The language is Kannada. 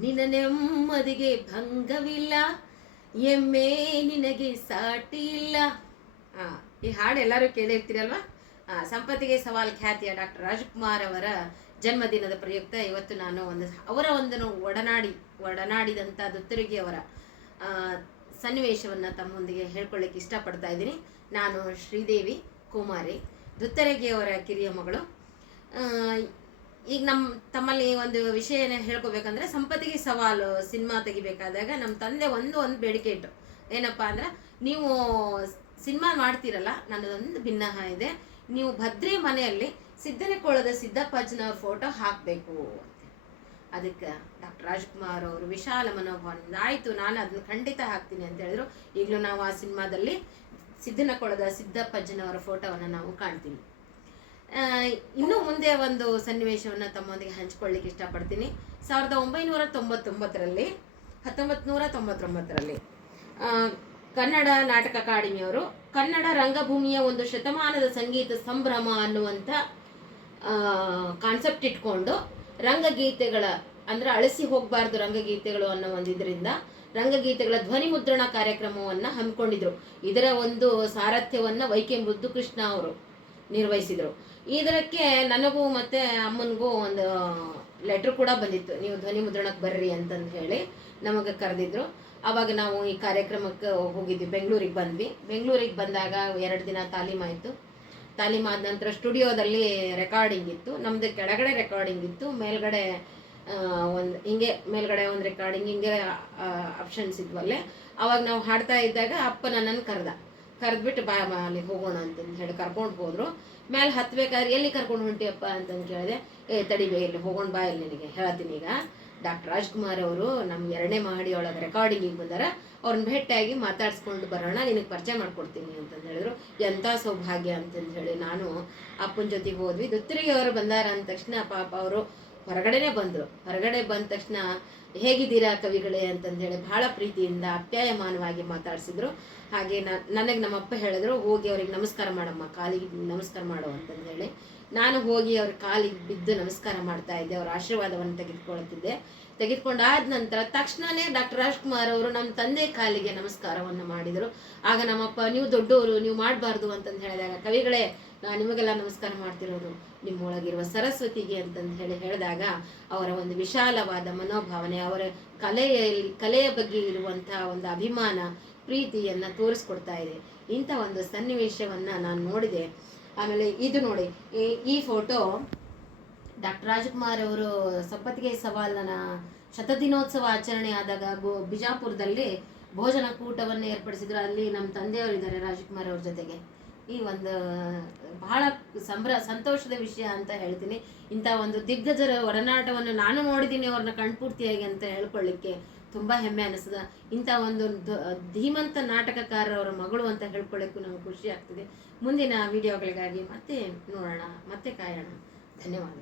ನಿನ್ನ ನೆಮ್ಮದಿಗೆ ಭಂಗವಿಲ್ಲ ಎಮ್ಮೆ ನಿನಗೆ ಸಾಟಿ ಇಲ್ಲ. ಆ, ಈ ಹಾಡು ಎಲ್ಲರೂ ಕೇಳಿರ್ತೀರಲ್ವಾ ಸಂಪತ್ತಿಗೆ ಸವಾಲ್ ಖ್ಯಾತಿಯ ಡಾಕ್ಟರ್ ರಾಜ್ಕುಮಾರ್ ಅವರ ಜನ್ಮದಿನದ ಪ್ರಯುಕ್ತ ಇವತ್ತು ನಾನು ಒಂದು ಅವರ ಒಂದನ್ನು ಒಡನಾಡಿ ಒಡನಾಡಿದಂಥ ದುತ್ತರಿಗೆ ಅವರ ಸನ್ನಿವೇಶವನ್ನು ತಮ್ಮೊಂದಿಗೆ ಹೇಳ್ಕೊಳ್ಳಿಕ್ಕೆ ಇಷ್ಟಪಡ್ತಾ ಇದ್ದೀನಿ. ನಾನು ಶ್ರೀದೇವಿ ಕುಮಾರಿ ದುತ್ತರಗಿ ಅವರ ಕಿರಿಯ ಮಗಳು. ಈಗ ನಮ್ಮ ತಮ್ಮಲ್ಲಿ ಒಂದು ವಿಷಯ ಹೇಳ್ಕೊಬೇಕಂದ್ರೆ, ಸಂಪತ್ತಿಗೆ ಸವಾಲು ಸಿನಿಮಾ ತೆಗಿಬೇಕಾದಾಗ ನಮ್ಮ ತಂದೆ ಒಂದು ಒಂದು ಬೇಡಿಕೆ ಇಟ್ಟು ಏನಪ್ಪಾ ಅಂದ್ರೆ, ನೀವು ಸಿನಿಮಾ ಮಾಡ್ತೀರಲ್ಲ, ನನ್ನದೊಂದು ಭಿನ್ನಹ ಇದೆ. ನೀವು ಭದ್ರಿ ಮನೆಯಲ್ಲಿ ಸಿದ್ದನಕೋಳದ ಸಿದ್ದಪ್ಪಜ್ಜನ ಫೋಟೋ ಹಾಕಬೇಕು ಅಂತ. ಅದಕ್ಕೆ ಡಾಕ್ಟರ್ ರಾಜ್ಕುಮಾರ್ ಅವರು ವಿಶಾಲ ಮನೋಭಾವದಿಂದ, ಆಯಿತು, ನಾನು ಅದನ್ನ ಖಂಡಿತ ಹಾಕ್ತೀನಿ ಅಂತ ಹೇಳಿದ್ರು. ಈಗಲೂ ನಾವು ಆ ಸಿನಿಮಾದಲ್ಲಿ ಸಿದ್ದನಕೊಳದ ಸಿದ್ದಪ್ಪಜ್ಜನವರ ಫೋಟೋವನ್ನು ನಾವು ಕಾಣ್ತೀವಿ. ಇನ್ನು ಮುಂದೆ ಒಂದು ಸನ್ನಿವೇಶವನ್ನು ತಮ್ಮೊಂದಿಗೆ ಹಂಚ್ಕೊಳ್ಳಿಕ್ಕೆ ಇಷ್ಟಪಡ್ತೀನಿ. ಸಾವಿರದ ಒಂಬೈನೂರ ತೊಂಬತ್ತೊಂಬತ್ತರಲ್ಲಿ ಹತ್ತೊಂಬತ್ತು ನೂರ ತೊಂಬತ್ತೊಂಬತ್ತರಲ್ಲಿ ಕನ್ನಡ ನಾಟಕ ಅಕಾಡೆಮಿಯವರು ಕನ್ನಡ ರಂಗಭೂಮಿಯ ಒಂದು ಶತಮಾನದ ಸಂಗೀತ ಸಂಭ್ರಮ ಅನ್ನುವಂಥ ಕಾನ್ಸೆಪ್ಟ್ ಇಟ್ಕೊಂಡು ರಂಗಗೀತೆಗಳ, ಅಂದ್ರೆ ಅಳಿಸಿ ಹೋಗಬಾರ್ದು ರಂಗಗೀತೆಗಳು ಅನ್ನೋ ಒಂದು ಇದರಿಂದ ರಂಗಗೀತೆಗಳ ಧ್ವನಿ ಮುದ್ರಣ ಕಾರ್ಯಕ್ರಮವನ್ನ ಹಮ್ಮಿಕೊಂಡಿದ್ರು. ಇದರ ಒಂದು ಸಾರಥ್ಯವನ್ನ ವೈಕೆ ಮೃದುಕೃಷ್ಣ ಅವರು ನಿರ್ವಹಿಸಿದ್ರು. ಇದಕ್ಕೆ ನನಗೂ ಮತ್ತೆ ಅಮ್ಮನಿಗೂ ಒಂದು ಲೆಟ್ರ್ ಕೂಡ ಬಂದಿತ್ತು. ನೀವು ಧ್ವನಿ ಮುದ್ರಣಕ್ಕೆ ಬರ್ರಿ ಅಂತಂದು ಹೇಳಿ ನಮಗೆ ಕರೆದಿದ್ರು. ಅವಾಗ ನಾವು ಈ ಕಾರ್ಯಕ್ರಮಕ್ಕೆ ಹೋಗಿದ್ವಿ. ಬೆಂಗಳೂರಿಗೆ ಬಂದ್ವಿ. ಬೆಂಗಳೂರಿಗೆ ಬಂದಾಗ ಎರಡು ದಿನ ತಾಲೀಮಾಯಿತು ತಾಲೀಮಾದ ನಂತರ ಸ್ಟುಡಿಯೋದಲ್ಲಿ ರೆಕಾರ್ಡಿಂಗ್ ಇತ್ತು. ನಮ್ಮದು ಕೆಳಗಡೆ ರೆಕಾರ್ಡಿಂಗ್ ಇತ್ತು. ಮೇಲ್ಗಡೆ ಒಂದು, ಹಿಂಗೆ, ಮೇಲ್ಗಡೆ ಒಂದು ರೆಕಾರ್ಡಿಂಗ್ ಹಿಂಗೆ ಆಪ್ಷನ್ಸ್ ಇದ್ವಲ್ಲೇ. ಅವಾಗ ನಾವು ಹಾಡ್ತಾ ಇದ್ದಾಗ ಅಪ್ಪ ನನ್ನನ್ನು ಕರೆದ. ಕರೆದ್ಬಿಟ್ಟು ಬಾ ಬಾ ಅಲ್ಲಿ ಹೋಗೋಣ ಅಂತಂದು ಹೇಳಿ ಕರ್ಕೊಂಡು ಹೋದ್ರು. ಮೇಲೆ ಹತ್ಬೇಕಾದ್ರೆ ಎಲ್ಲಿ ಕರ್ಕೊಂಡು ಹೊಂಟಿಯಪ್ಪ ಅಂತಂದು ಕೇಳಿದೆ. ಏ ತಡಿಬೇ ಇಲ್ಲಿ ಹೋಗೋಣ ಬಾ ಇಲ್ಲಿ ನಿನಗೆ, ಹೇಳ್ತೀನಿ ಈಗ. ಡಾಕ್ಟರ್ ರಾಜ್ಕುಮಾರ್ ಅವರು ನಮ್ಮ ಎರಡನೇ ಮಹಡಿ ಒಳಗೆ ರೆಕಾರ್ಡಿಂಗಿಗೆ ಬಂದಾರ. ಅವ್ರನ್ನ ಭೇಟಿಯಾಗಿ ಮಾತಾಡ್ಸ್ಕೊಂಡು ಬರೋಣ, ನಿನಗೆ ಪರಿಚಯ ಮಾಡ್ಕೊಡ್ತೀನಿ ಅಂತಂದು ಹೇಳಿದ್ರು. ಎಂಥ ಸೌಭಾಗ್ಯ ಅಂತಂದು ಹೇಳಿ ನಾನು ಅಪ್ಪನ ಜೊತೆಗೆ ಹೋದ್ವಿ. ದುತ್ತರಿಗೆ ಅವರು ಬಂದಾರ ಅಂದ ತಕ್ಷಣ ಪಾಪ ಅವರು ಹೊರಗಡೆನೆ ಬಂದರು. ಹೊರಗಡೆ ಬಂದ ತಕ್ಷಣ ಹೇಗಿದ್ದೀರಾ ಕವಿಗಳೇ ಅಂತಂದು ಹೇಳಿ ಬಹಳ ಪ್ರೀತಿಯಿಂದ ಅಪ್ಯಾಯಮಾನವಾಗಿ ಮಾತಾಡಿಸಿದ್ರು. ಹಾಗೆ ನನಗೆ ನಮ್ಮಪ್ಪ ಹೇಳಿದ್ರು, ಹೋಗಿ ಅವ್ರಿಗೆ ನಮಸ್ಕಾರ ಮಾಡಮ್ಮ, ಕಾಲಿಗೆ ನಮಸ್ಕಾರ ಮಾಡು ಅಂತಂದು ಹೇಳಿ ನಾನು ಹೋಗಿ ಅವ್ರ ಕಾಲಿಗೆ ಬಿದ್ದು ನಮಸ್ಕಾರ ಮಾಡ್ತಾ ಇದ್ದೆ, ಅವ್ರ ಆಶೀರ್ವಾದವನ್ನು ತೆಗೆದುಕೊಳ್ತಿದ್ದೆ. ತೆಗೆದುಕೊಂಡಾದ ನಂತರ ತಕ್ಷಣನೇ ಡಾಕ್ಟರ್ ರಾಜ್ಕುಮಾರ್ ಅವರು ನಮ್ಮ ತಂದೆ ಕಾಲಿಗೆ ನಮಸ್ಕಾರವನ್ನು ಮಾಡಿದರು. ಆಗ ನಮ್ಮಪ್ಪ, ನೀವು ದೊಡ್ಡವರು ನೀವು ಮಾಡಬಾರ್ದು ಅಂತಂದು ಹೇಳಿದಾಗ, ಕವಿಗಳೇ ನಾನು ನಿಮಗೆಲ್ಲ ನಮಸ್ಕಾರ ಮಾಡ್ತಿರೋದು ನಿಮ್ಮೊಳಗಿರುವ ಸರಸ್ವತಿಗೆ ಅಂತಂದು ಹೇಳಿ ಹೇಳಿದಾಗ, ಅವರ ಒಂದು ವಿಶಾಲವಾದ ಮನೋಭಾವನೆ ಅವರ ಕಲೆಯಲ್ಲಿ, ಕಲೆಯ ಬಗ್ಗೆ ಇರುವಂತಹ ಒಂದು ಅಭಿಮಾನ, ಪ್ರೀತಿಯನ್ನ ತೋರಿಸ್ಕೊಡ್ತಾ ಇದೆ. ಇಂಥ ಒಂದು ಸನ್ನಿವೇಶವನ್ನ ನಾನು ನೋಡಿದೆ. ಆಮೇಲೆ ಇದು ನೋಡಿ, ಈ- ಫೋಟೋ ಡಾಕ್ಟರ್ ರಾಜಕುಮಾರ್ ಅವರು ಸಂಪತ್ತಿಗೆ ಸವಾಲನ ಶತದಿನೋತ್ಸವ ಆಚರಣೆ ಆದಾಗ ಗೋ, ಬಿಜಾಪುರದಲ್ಲಿ ಭೋಜನ ಕೂಟವನ್ನು ಏರ್ಪಡಿಸಿದ್ರು. ಅಲ್ಲಿ ನಮ್ಮ ತಂದೆಯವರಿದ್ದಾರೆ ರಾಜ್ಕುಮಾರ್ ಅವ್ರ ಜೊತೆಗೆ. ಈ ಒಂದು ಬಹಳ ಸಂಭ್ರ ಸಂತೋಷದ ವಿಷಯ ಅಂತ ಹೇಳ್ತೀನಿ. ಇಂಥ ಒಂದು ದಿಗ್ಗಜರ ಒಡನಾಟವನ್ನು ನಾನು ನೋಡಿದ್ದೀನಿ ಅವ್ರನ್ನ ಕಣ್ಪೂರ್ತಿಯಾಗಿ ಅಂತ ಹೇಳ್ಕೊಳ್ಳಿಕ್ಕೆ ತುಂಬ ಹೆಮ್ಮೆ ಅನಿಸ್ತದ. ಇಂಥ ಒಂದು ಧೀಮಂತ ನಾಟಕಕಾರರವರ ಮಗಳು ಅಂತ ಹೇಳ್ಕೊಳ್ಳಿಕ್ಕೂ ನಮ್ಗೆ ಖುಷಿ ಆಗ್ತಿದೆ. ಮುಂದಿನ ವಿಡಿಯೋಗಳಿಗಾಗಿ ಮತ್ತೆ ನೋಡೋಣ, ಮತ್ತೆ ಕಾಯೋಣ. ಧನ್ಯವಾದ